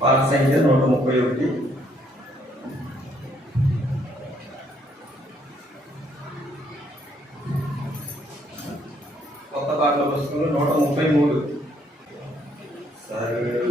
పాత సంఖ్య నూట ముప్పై ఒకటి కొత్త పాటల పుస్తకంలో నూట ముప్పై మూడు Thank you.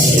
you.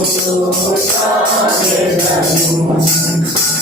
を捧げたい